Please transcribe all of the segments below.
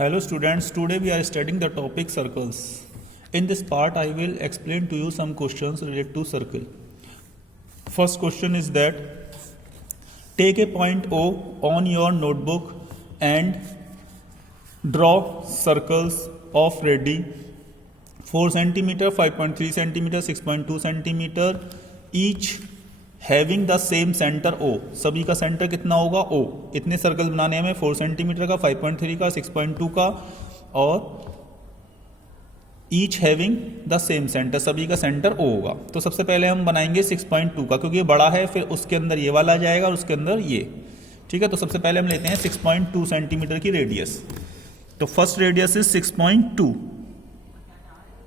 Hello students, today we are studying the topic circles. In this part I will explain to you some questions related to circle. First question is that take a point O on your notebook and draw circles of radius 4 cm, 5.3 cm, 6.2 cm each having the same centre O. सभी का centre कितना होगा O. इतने circle बनाने हमें 4 centimetre का, 5.3 का, 6.2 का और each having the same centre, सभी का सेंटर O होगा. तो सबसे पहले हम बनाएंगे 6.2 का, क्योंकि ये बड़ा है, फिर उसके अंदर ये वाला आ जाएगा और उसके अंदर ये. ठीक है, तो सबसे पहले हम लेते हैं 6.2 सेंटीमीटर की रेडियस. तो फर्स्ट रेडियस इज 6.2.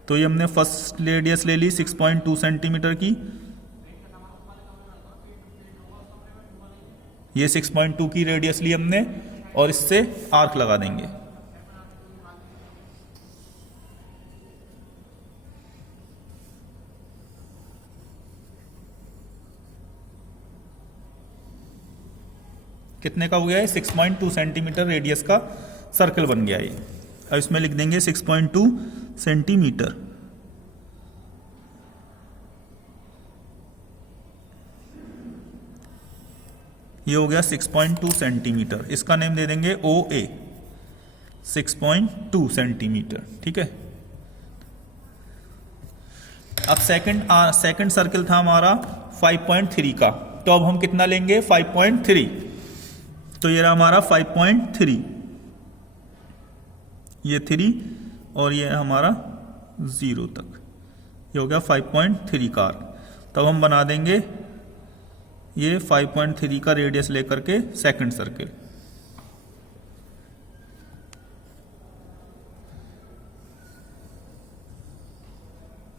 तो ये हमने फर्स्ट रेडियस ले ली 6.2 सेंटीमीटर की. ये 6.2 की रेडियस ली हमने और इससे आर्क लगा देंगे. कितने का हो गया है? 6.2 सेंटीमीटर रेडियस का सर्कल बन गया ये. अब इसमें लिख देंगे 6.2 सेंटीमीटर. ये हो गया 6.2 सेंटीमीटर. इसका नेम दे देंगे OA. 6.2 सेंटीमीटर. ठीक है. अब सेकंड सर्कल था हमारा 5.3 का. तो अब हम कितना लेंगे? 5.3. तो ये रहा हमारा 5.3. ये 3 और ये हमारा 0 तक. ये हो गया 5.3 का. तब हम बना देंगे ये 5.3 का रेडियस लेकर के सेकंड सर्कल.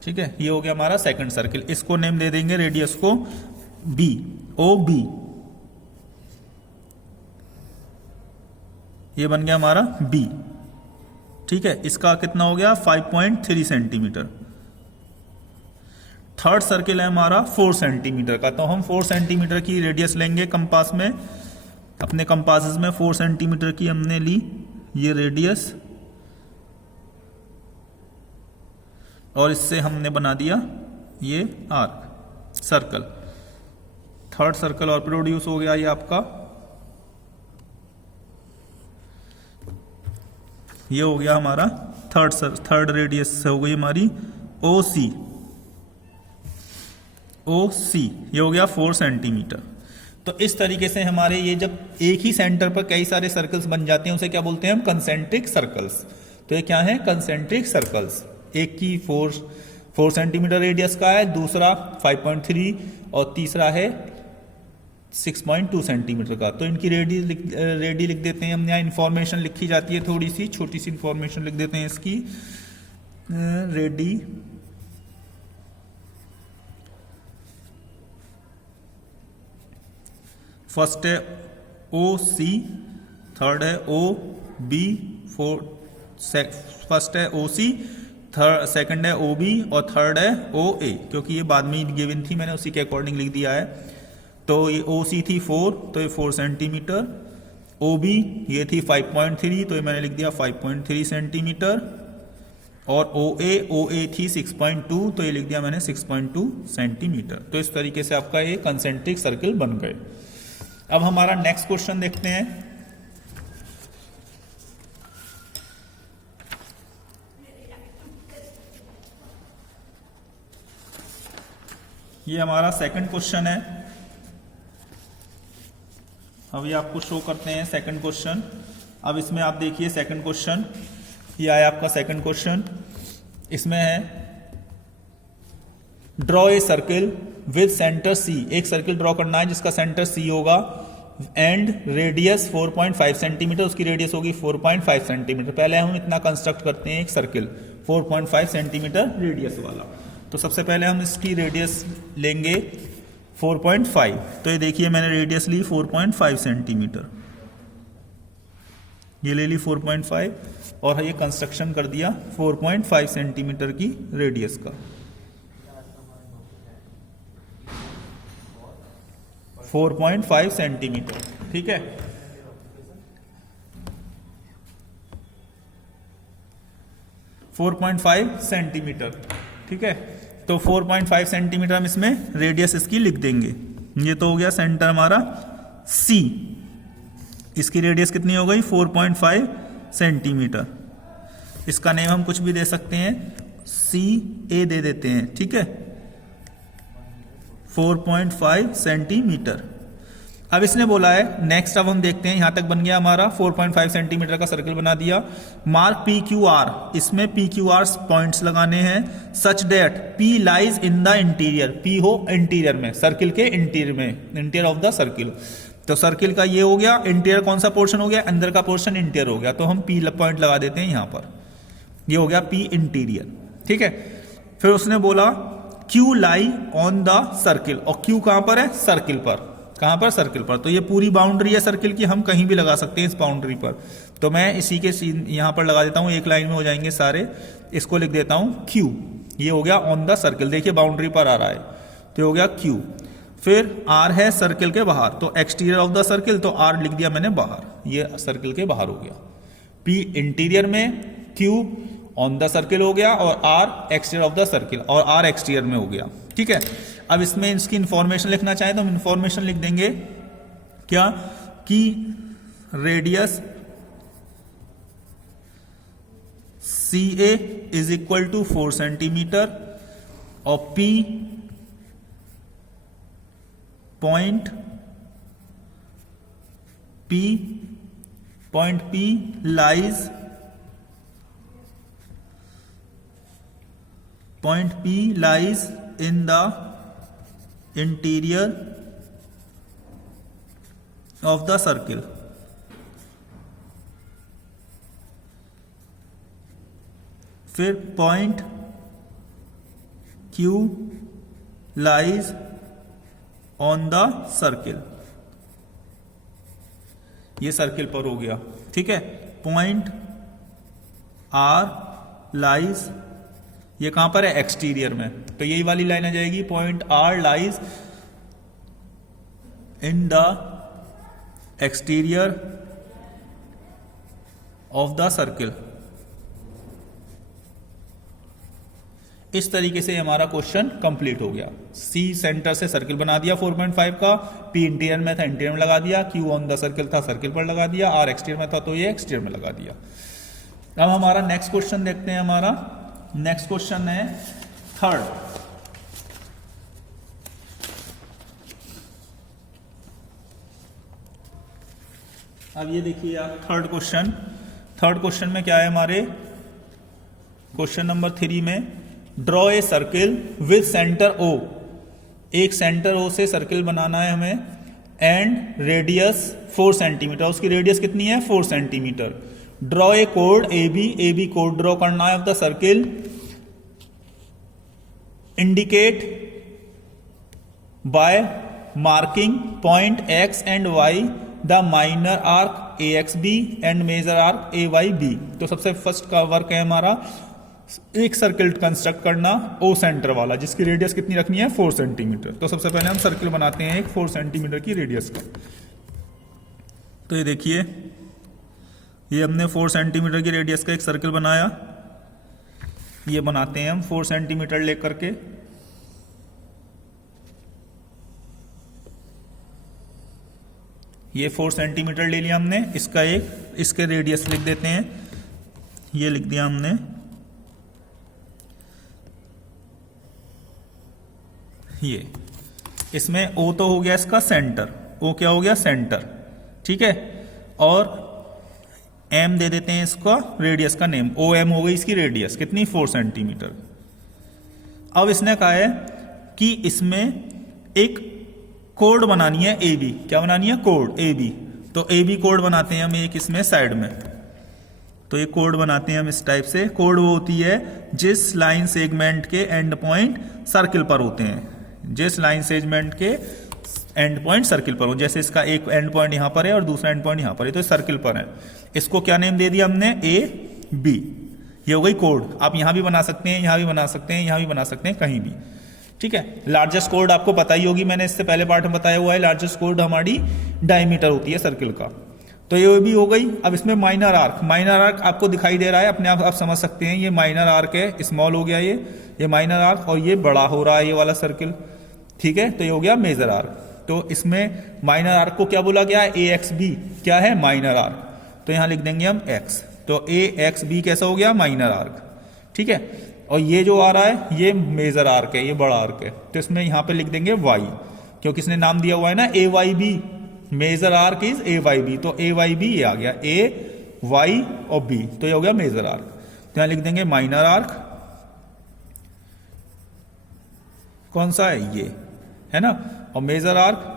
ठीक है, ये हो गया हमारा सेकंड सर्कल. इसको नेम दे देंगे रेडियस को B. OB. ये बन गया हमारा B. ठीक है, इसका कितना हो गया? 5.3 सेंटीमीटर. थर्ड सर्किल है हमारा 4 सेंटीमीटर का. तो हम 4 सेंटीमीटर की रेडियस लेंगे कंपास में. अपने कंपासेस में 4 सेंटीमीटर की हमने ली ये रेडियस और इससे हमने बना दिया ये आर्क सर्कल. थर्ड सर्कल और प्रोड्यूस हो गया ये आपका. ये हो गया हमारा थर्ड रेडियस हो गई हमारी OC. ये हो गया 4 सेंटीमीटर. तो इस तरीके से हमारे ये जब एक ही सेंटर पर कई सारे सर्कल्स बन जाते हैं उसे क्या बोलते हैं हम? Concentric circles. तो ये क्या है? Concentric circles. एक की 4 सेंटीमीटर रेडियस का है, दूसरा 5.3 और तीसरा है 6.2 सेंटीमीटर का. तो इनकी रेडी लिख देते हैं हम. यहाँ इंफॉर्मेशन लिखी जाती है, थोड़ी सी छोटी सी इंफॉर्मेशन लिख देते हैं इसकी. रेडी फर्स्ट है OC, थर्ड है OB, फर्स्ट है OC, सेकंड है OB और थर्ड है OA. क्योंकि ये बाद में गिवन थी, मैंने उसी के अकॉर्डिंग लिख दिया है. तो ये OC थी 4, तो ये 4 सेंटीमीटर. OB ये थी 5.3, तो ये मैंने लिख दिया 5.3 सेंटीमीटर. और OA थी 6.2, तो ये लिख दिया मैंने 6.2 सेंटीमीटर. तो इस तरीके से आपका ये कंसेंट्रिक सर्कल बन गए. अब हमारा नेक्स्ट क्वेश्चन देखते हैं. ये हमारा सेकंड क्वेश्चन है. अभी आपको शो करते हैं सेकंड क्वेश्चन. अब इसमें आप देखिए सेकंड क्वेश्चन. ये आया आपका सेकंड क्वेश्चन. इसमें है draw a circle with centre C. एक सर्किल ड्रॉ करना है जिसका सेंटर C होगा एंड रेडियस 4.5 सेंटीमीटर. उसकी रेडियस होगी 4.5 सेंटीमीटर. पहले हम इतना कंस्ट्रक्ट करते हैं एक सर्किल 4.5 सेंटीमीटर रेडियस वाला. तो सबसे पहले हम इसकी रेडियस लेंगे 4.5. तो ये देखिए मैंने रेडियस ली 4.5 सेंटीमीटर. ये ले ली 4.5 और ये कंस्ट्रक्शन कर दिया 4.5 सेंटीमीटर की रेडियस का. 4.5 सेंटीमीटर. ठीक है, 4.5 सेंटीमीटर। ठीक है, तो 4.5 सेंटीमीटर हम इसमें रेडियस इसकी लिख देंगे। ये तो हो गया सेंटर हमारा C, इसकी रेडियस कितनी हो गई 4.5 सेंटीमीटर। इसका नेम हम कुछ भी दे सकते हैं, CA दे देते हैं। ठीक है, 4.5 सेंटीमीटर। अब इसने बोला है नेक्स्ट, अब हम देखते हैं, यहां तक बन गया हमारा 4.5 सेंटीमीटर का सर्कल बना दिया। मार्क PQR, इसमें PQR पॉइंट्स लगाने हैं such that P lies in the interior, P हो इंटीरियर में, सर्किल के इंटीरियर में, इंटीरियर ऑफ द सर्किल। तो सर्किल का ये हो गया इंटीरियर, कौन सा पोर्शन हो गया, अंदर का पोर्शन इंटीरियर हो गया, तो हम P पॉइंट लगा देते हैं यहां पर, ये हो गया P इंटीरियर। ठीक है, फिर उसने बोला Q lie on the circle, और Q कहां पर है, सर्किल पर, कहां पर, सर्किल पर। तो ये पूरी बाउंड्री है सर्किल की, हम कहीं भी लगा सकते हैं इस बाउंड्री पर। तो मैं इसी के यहां पर लगा देता हूं, एक लाइन में हो जाएंगे सारे। इसको लिख देता हूं Q, ये हो गया ऑन द सर्किल, देखिए बाउंड्री पर आ रहा है, तो हो गया Q। फिर R है सर्किल के बाहर, तो एक्सटीरियर ऑफ द सर्किल, तो R लिख दिया मैंने बाहर, ये सर्किल के बाहर हो गया। P इंटीरियर में, Q ऑन द सर्किल हो गया, और R exterior of the circle, और R एक्सटीरियर में हो गया। ठीक है, अब इसमें इसकी इंफॉर्मेशन लिखना चाहें तो हम इंफॉर्मेशन लिख देंगे क्या, कि radius CA is equal to 4 centimetre, और P point P lies, point P lies in the interior of the circle. फिर point Q lies on the circle, ये सर्किल पर हो गया। ठीक है, पॉइंट R lies, ये कहां पर है, एक्सटीरियर में, तो यही वाली लाइन आ जाएगी, point R lies in the exterior of the circle. इस तरीके से हमारा क्वेश्चन कंप्लीट हो गया। C सेंटर से सर्किल बना दिया 4.5 का, P इंटीरियर में था, इंटीरियर में लगा दिया, Q ऑन द सर्किल था, सर्किल पर लगा दिया, R एक्सटीरियर में था, तो ये एक्सटीरियर में लगा दिया। अब हमारा नेक्स्ट क्वेश्चन देखते हैं। हमारा नेक्स्ट क्वेश्चन है थर्ड। अब ये देखिए आप थर्ड क्वेश्चन में क्या है हमारे क्वेश्चन नंबर 3 में, draw a circle with centre O, एक सेंटर O से सर्किल बनाना है हमें, एंड रेडियस 4 सेंटीमीटर, उसकी रेडियस कितनी है 4 सेंटीमीटर। ड्रॉ ए कोड AB कोड ड्रॉ करना है of the circle, indicate by marking point X and Y the minor arc AXB and major arc AYB। तो सबसे फर्स्ट का वर्क है हमारा एक सर्किल कंस्ट्रक्ट करना O सेंटर वाला, जिसकी रेडियस कितनी रखनी है 4 सेंटीमीटर। तो सबसे पहले हम सर्किल बनाते हैं एक 4 सेंटीमीटर की रेडियस का। तो ये देखिए, ये हमने 4 सेंटीमीटर की रेडियस का एक सर्किल बनाया, ये बनाते हैं हम 4 सेंटीमीटर लेकर के। ये 4 सेंटीमीटर ले लिया हमने, इसका एक, इसके रेडियस लिख देते हैं, ये लिख दिया हमने, ये इसमें O तो हो गया इसका सेंटर, O क्या हो गया सेंटर। ठीक है, और M दे देते हैं इसका रेडियस का नेम, OM हो गई इसकी रेडियस कितनी 4 सेंटीमीटर। अब इसने कहा है कि इसमें एक कोड बनानी है AB, क्या बनानी है कोड AB। तो AB कोड बनाते हैं हम एक इसमें साइड में, तो ये कोड बनाते हैं हम इस टाइप से। कोड वो होती है जिस लाइन सेगमेंट के एंड पॉइंट सर्किल पर होते हैं, जिस लाइन सेगमेंट के एंड पॉइंट सर्किल पर हो, जैसे इसका एक एंड पॉइंट यहां पर है और दूसरा एंड पॉइंट यहां पर है, तो सर्किल पर है। इसको क्या नेम दे दिया हमने AB, ये हो गई कोड। आप यहां भी बना सकते हैं, यहां भी बना सकते हैं, यहां भी बना सकते हैं, कहीं भी। ठीक है, लार्जेस्ट कोड आपको पता ही होगी, मैंने इससे पहले पार्ट में बताया हुआ है, लार्जेस्ट कोड हमारी डायमीटर होती है सर्किल का। तो ये भी हो गई। अब इसमें माइनर आर्क आपको दिखाई दे रहा है, अपने आप समझ सकते हैं, ये माइनर आर्क है, स्मॉल हो गया ये माइनर आर्क, और ये बड़ा हो रहा है ये वाला सर्किल, ठीक है। तो ये हो गया मेजर आर्क। तो इसमें माइनर आर्क को क्या बोला गया है, AXB क्या है, माइनर आर्क। तो यहां लिख देंगे हम X, तो AXB कैसा हो गया, माइनर आर्क, ठीक है। और ये जो आ रहा है ये मेजर आर्क है, ये बड़ा आर्क है, तो इसमें यहां पे लिख देंगे Y, क्योंकि इसने नाम दिया हुआ है ना AYB, major arc is AYB, तो AYB ये आ गया, A Y और B, तो ये हो गया मेजर आर्क। तो यहां लिख देंगे माइनर आर्क कौन सा है, ये है ना, और मेजर आर्क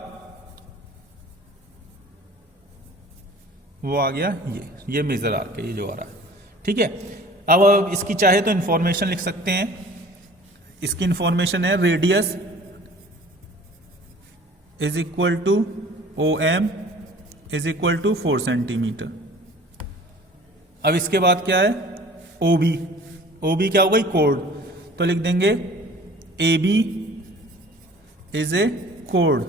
वो आ गया ये मेजर आर्क है, ये जो आ रहा है, ठीक है। अब इसकी चाहे तो इंफॉर्मेशन लिख सकते हैं। इसकी इंफॉर्मेशन है radius is equal to OM is equal to 4 centimetre. अब इसके बाद क्या है, OB क्या हो गई, कोड, तो लिख देंगे AB इज ए कोड।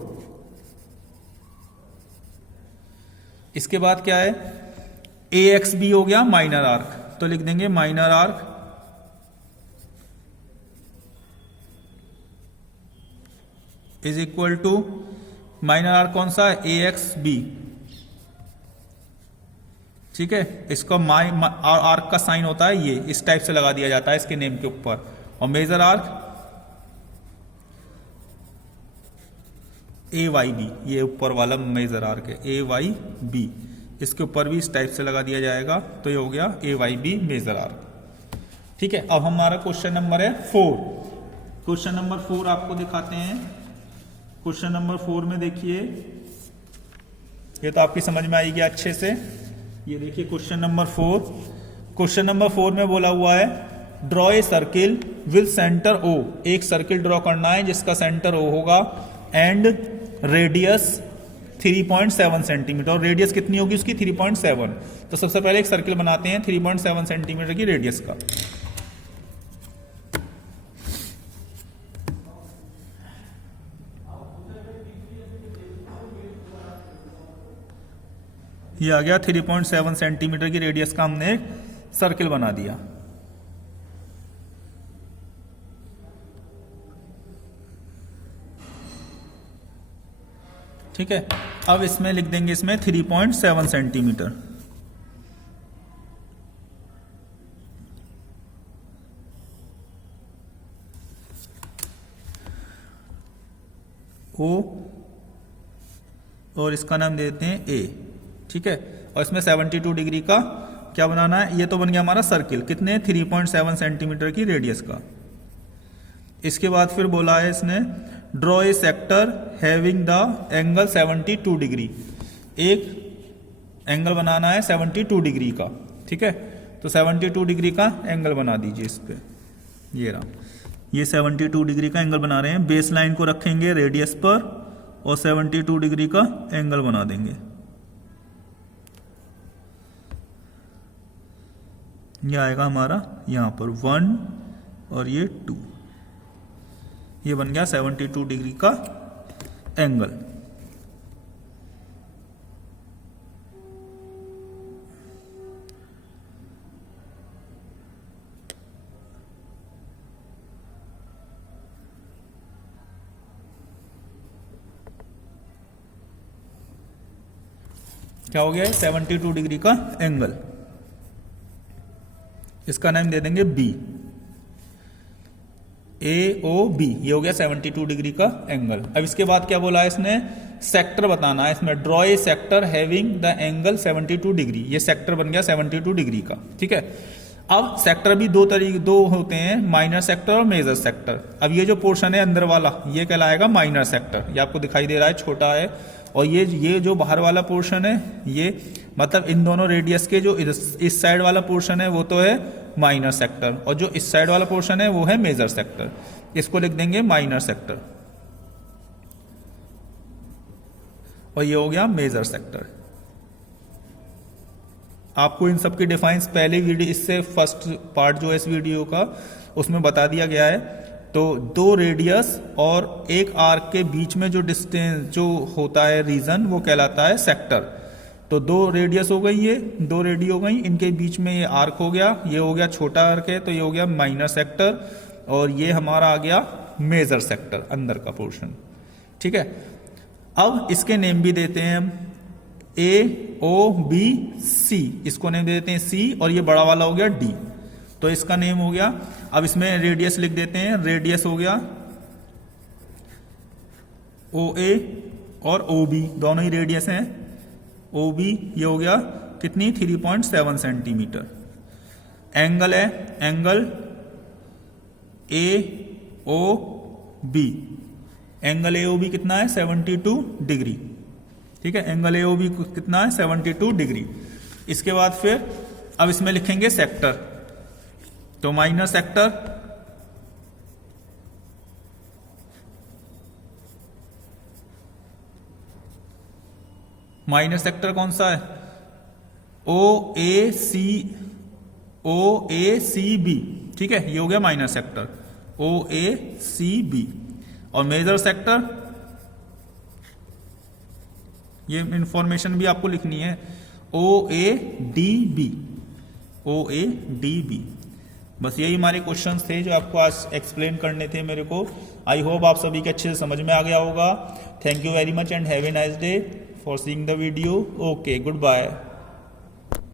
इसके बाद क्या है, AXB हो गया माइनर आर्क, तो लिख देंगे minor arc is equal to, minor arc कौन सा है, AXB, ठीक है। इसको आर्क का साइन होता है ये, इस टाइप से लगा दिया जाता है इसके नेम के ऊपर। और मेजर आर्क AYB, ये ऊपर वाला मेजर आर्क है AYB, इसके ऊपर भी इस टाइप से लगा दिया जाएगा, तो ये हो गया AYB मेजर आर्क, ठीक है। अब हमारा क्वेश्चन नंबर है 4। क्वेश्चन नंबर 4 आपको दिखाते हैं। क्वेश्चन नंबर 4 में देखिए, ये तो आपकी समझ में आएगी अच्छे से। ये देखिए क्वेश्चन नंबर 4, क्वेश्चन नंबर 4 में बोला हुआ है draw a circle with centre O, एक सर्किल ड्रॉ करना है जिसका सेंटर O होगा, एंड रेडियस 3.7 सेंटीमीटर, और रेडियस कितनी होगी उसकी, 3.7। तो सबसे पहले एक सर्किल बनाते हैं 3.7 सेंटीमीटर की रेडियस का। ये आ गया 3.7 सेंटीमीटर की रेडियस का हमने सर्किल बना दिया, ठीक है। अब इसमें लिख देंगे इसमें 3.7 सेंटीमीटर, O, और इसका नाम देते हैं A, ठीक है। और इसमें 72 डिग्री का क्या बनाना है, ये तो बन गया हमारा सर्किल, कितने 3.7 सेंटीमीटर की रेडियस का। इसके बाद फिर बोला है इसने draw A sector having the angle 72 degree, एक एंगल बनाना है 72 डिग्री का, ठीक है। तो 72 डिग्री का एंगल बना दीजिए इस पे, ये रहा, ये 72 डिग्री का एंगल बना रहे हैं। बेस लाइन को रखेंगे रेडियस पर और 72 डिग्री का एंगल बना देंगे। ये आएगा हमारा यहां पर 1 और ये 2, ये बन गया 72 डिग्री का एंगल। क्या हो गया, 72 डिग्री का एंगल, इसका नाम दे देंगे B, AOB, ये हो गया 72 डिग्री का एंगल। अब इसके बाद क्या बोला है इसने, सेक्टर बताना है इसमें, draw A sector having the angle 72 degree, ये सेक्टर बन गया 72 डिग्री का, ठीक है। अब सेक्टर भी दो होते हैं, माइनर सेक्टर और मेजर सेक्टर। अब ये जो पोर्शन है अंदर वाला ये कहलाएगा माइनर सेक्टर, ये आपको दिखाई दे रहा है छोटा है, और ये जो बाहर वाला पोर्शन है ये मतलब इन दोनों रेडियस के जो इस साइड वाला पोर्शन है वो तो है माइनर सेक्टर, और जो इस साइड वाला पोर्शन है वो है मेजर सेक्टर। इसको लिख देंगे माइनर सेक्टर, और ये हो गया मेजर सेक्टर। आपको इन सब की डिफाइंस पहले वीडियो, इससे फर्स्ट पार्ट जो है इस वीडियो का उसमें बता दिया गया है। तो दो रेडियस और एक आर्क के बीच में जो डिस्टेंस जो होता है रीजन वो कहलाता है सेक्टर। तो 2 रेडियस हो गई, ये 2 रेडी हो गई, इनके बीच में ये आर्क हो गया, ये हो गया छोटा आर्क है तो ये हो गया माइनर सेक्टर, और ये हमारा आ गया मेजर सेक्टर, अंदर का पोर्शन। ठीक है, अब इसके नेम भी देते हैं हम, ए ओ बी सी, इसको नेम देते हैं सी, और ये बड़ा वाला हो गया डी, तो इसका नेम हो गया। अब इसमें रेडियस लिख देते हैं, रेडियस हो गया ओ ए और ओ बी, दोनों ही रेडियस हैं, ओ बी ये हो गया कितनी 3.7 सेंटीमीटर। एंगल है, angle A O B, angle A O B कितना है 72 डिग्री। ठीक है, एंगल ए ओ बी कितना है 72 डिग्री। इसके बाद फिर अब इसमें लिखेंगे सेक्टर, तो माइनर सेक्टर, माइनर सेक्टर कौन सा है, ओ ए सी बी। ठीक है, ये हो गया minor sector, O A C B. और मेजर सेक्टर, ये इंफॉर्मेशन भी आपको लिखनी है, O A D B, O A D B. बस यही हमारे क्वेश्चंस थे जो आपको आज एक्सप्लेन करने थे मेरे को। आई होप आप सभी के अच्छे से समझ में आ गया होगा। Thank you very much and have a nice day for seeing the video. Okay, good bye.